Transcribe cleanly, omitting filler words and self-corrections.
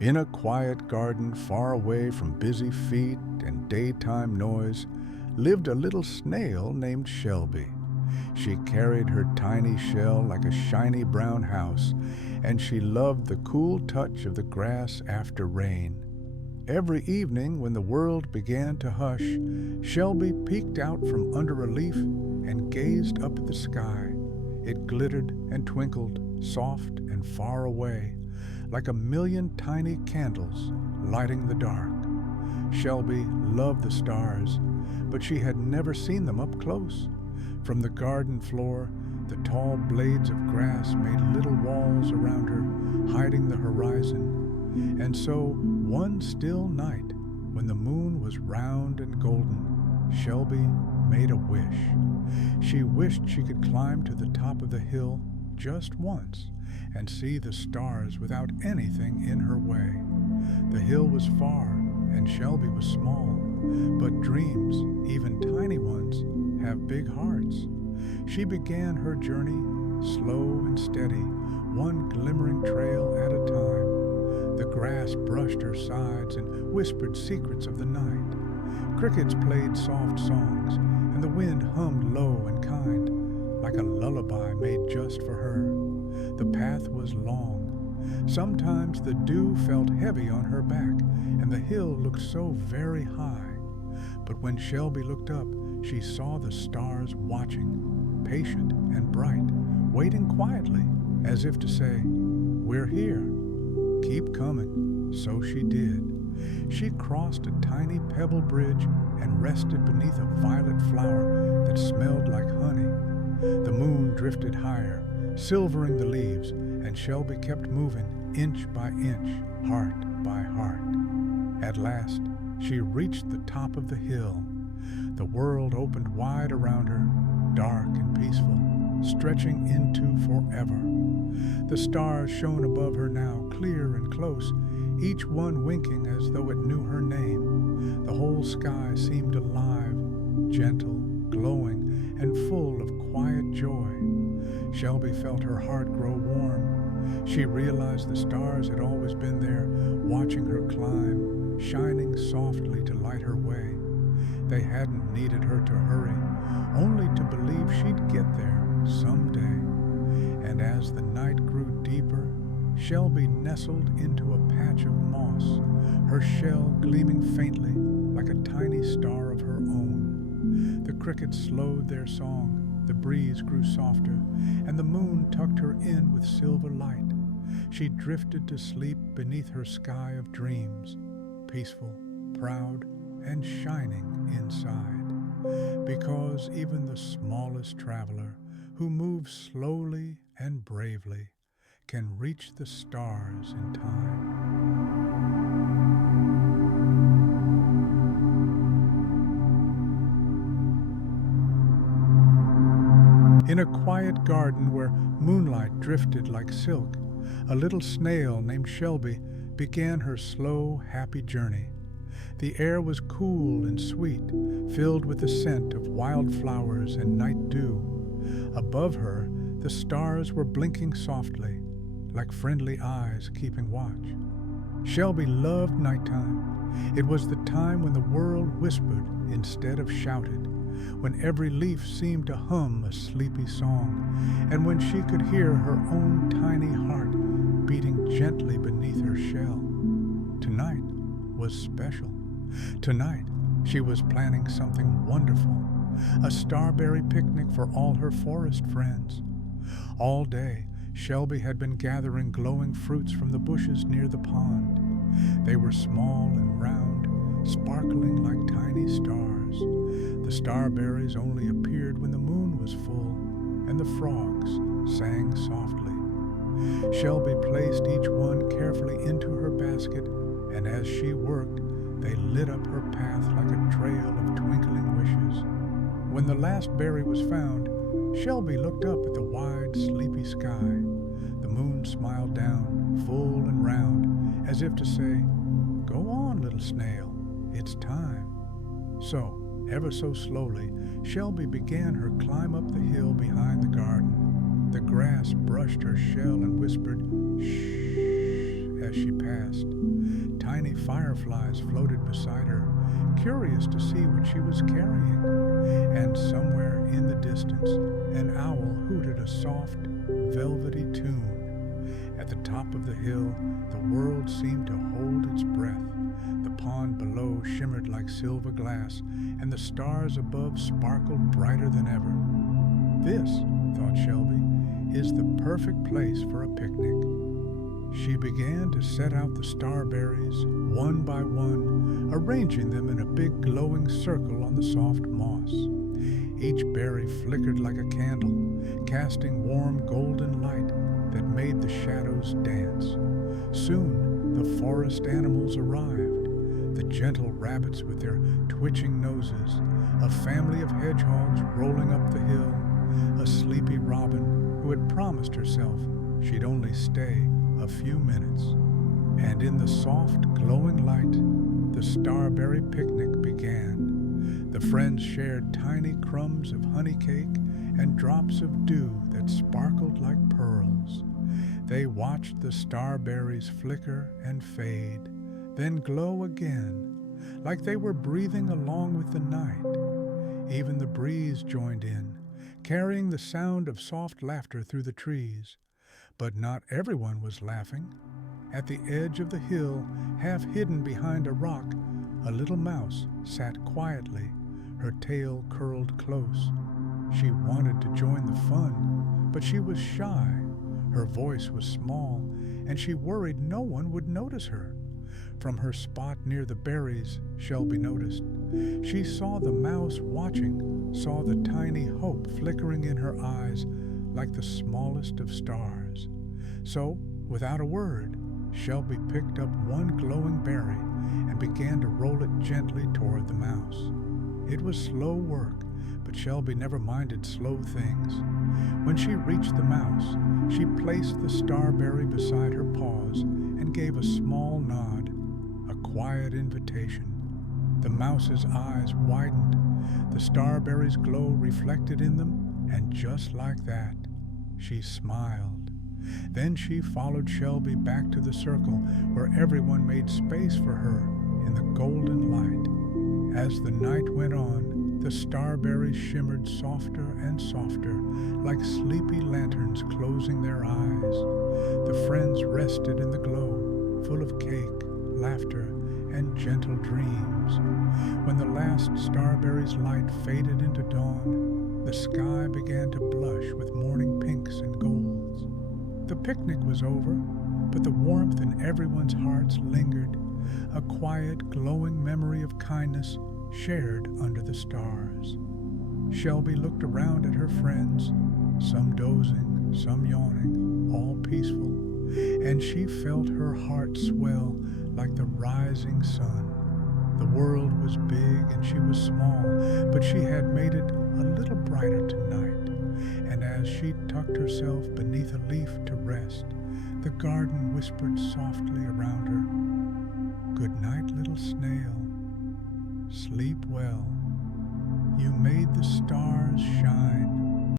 In a quiet garden far away from busy feet and daytime noise lived a little snail named Shelby. She carried her tiny shell like a shiny brown house, and she loved the cool touch of the grass after rain. Every evening when the world began to hush, Shelby peeked out from under a leaf and gazed up at the sky. It glittered and twinkled, soft and far away, like a million tiny candles lighting the dark. Shelby loved the stars, but she had never seen them up close. From the garden floor, the tall blades of grass made little walls around her, hiding the horizon. And so, one still night, when the moon was round and golden, Shelby made a wish. She wished she could climb to the top of the hill just once and see the stars without anything in her way. The hill was far and Shelby was small, but dreams, even tiny ones, have big hearts. She began her journey slow and steady, one glimmering trail at a time. The grass brushed her sides and whispered secrets of the night. Crickets played soft songs, and the wind hummed low and kind, like a lullaby made just for her. The path was long. Sometimes the dew felt heavy on her back, and the hill looked so very high. But when Shelby looked up, she saw the stars watching, patient and bright, waiting quietly, as if to say, "We're here. Keep coming." So she did. She crossed a tiny pebble bridge and rested beneath a violet flower that smelled like honey. The moon drifted higher, silvering the leaves, and Shelby kept moving inch by inch, heart by heart. At last, she reached the top of the hill. The world opened wide around her, dark and peaceful, stretching into forever. The stars shone above her now, clear and close, each one winking as though it knew her name. The whole sky seemed alive, gentle, glowing, and full of quiet joy. Shelby felt her heart grow warm. She realized the stars had always been there, watching her climb, shining softly to light her way. They hadn't needed her to hurry, only to believe she'd get there someday. And as the night grew deeper, Shelby nestled into a patch of moss, her shell gleaming faintly like a tiny star of her own. The crickets slowed their song, the breeze grew softer, and the moon tucked her in with silver light. She drifted to sleep beneath her sky of dreams, peaceful, proud, and shining inside. Because even the smallest traveler, who moves slowly and bravely, can reach the stars in time. In a quiet garden where moonlight drifted like silk, a little snail named Shelby began her slow, happy journey. The air was cool and sweet, filled with the scent of wildflowers and night dew. Above her, the stars were blinking softly, like friendly eyes keeping watch. Shelby loved nighttime. It was the time when the world whispered instead of shouted, when every leaf seemed to hum a sleepy song, and when she could hear her own tiny heart beating gently beneath her shell. Tonight was special. Tonight, she was planning something wonderful, a starberry picnic for all her forest friends. All day, Shelby had been gathering glowing fruits from the bushes near the pond. They were small and round, sparkling like tiny stars. The starberries only appeared when the moon was full, and the frogs sang softly. Shelby placed each one carefully into her basket, and as she worked, they lit up her path like a trail of twinkling wishes. When the last berry was found, Shelby looked up at the wide, sleepy sky. The moon smiled down, full and round, as if to say, "Go on, little snail, it's time." So, ever so slowly, Shelby began her climb up the hill behind the garden. The grass brushed her shell and whispered, "Shh," as she passed. Tiny fireflies floated beside her, curious to see what she was carrying. And somewhere in the distance, an owl hooted a soft, velvety tune. At the top of the hill, the world seemed to hold its breath. The pond below shimmered like silver glass, and the stars above sparkled brighter than ever. This, thought Shelby, is the perfect place for a picnic. She began to set out the starberries, one by one, arranging them in a big glowing circle on the soft moss. Each berry flickered like a candle, casting warm golden light that made the shadows dance. Soon the forest animals arrived, the gentle rabbits with their twitching noses, a family of hedgehogs rolling up the hill, a sleepy robin who had promised herself she'd only stay a few minutes. And in the soft, glowing light, the starberry picnic began. The friends shared tiny crumbs of honey cake and drops of dew that sparkled like pearls. They watched the starberries flicker and fade, then glow again, like they were breathing along with the night. Even the breeze joined in, carrying the sound of soft laughter through the trees. But not everyone was laughing. At the edge of the hill, half hidden behind a rock, a little mouse sat quietly, her tail curled close. She wanted to join the fun, but she was shy. Her voice was small, and she worried no one would notice her. From her spot near the berries, Shelby noticed. She saw the mouse watching, saw the tiny hope flickering in her eyes like the smallest of stars. So, without a word, Shelby picked up one glowing berry and began to roll it gently toward the mouse. It was slow work, but Shelby never minded slow things. When she reached the mouse, she placed the starberry beside her paws and gave a small nod, a quiet invitation. The mouse's eyes widened, the starberry's glow reflected in them, and just like that, she smiled. Then she followed Shelby back to the circle where everyone made space for her in the golden light. As the night went on, the starberries shimmered softer and softer, like sleepy lanterns closing their eyes. The friends rested in the glow, full of cake, laughter, and gentle dreams. When the last starberry's light faded into dawn, the sky began to blush with morning pinks and golds. The picnic was over, but the warmth in everyone's hearts lingered, a quiet, glowing memory of kindness shared under the stars. Shelby looked around at her friends, some dozing, some yawning, all peaceful, and she felt her heart swell like the rising sun. The world was big and she was small, but she had made it a little brighter tonight. And as she tucked herself beneath a leaf to rest, the garden whispered softly around her, "Good night, little snail. Sleep well. You made the stars shine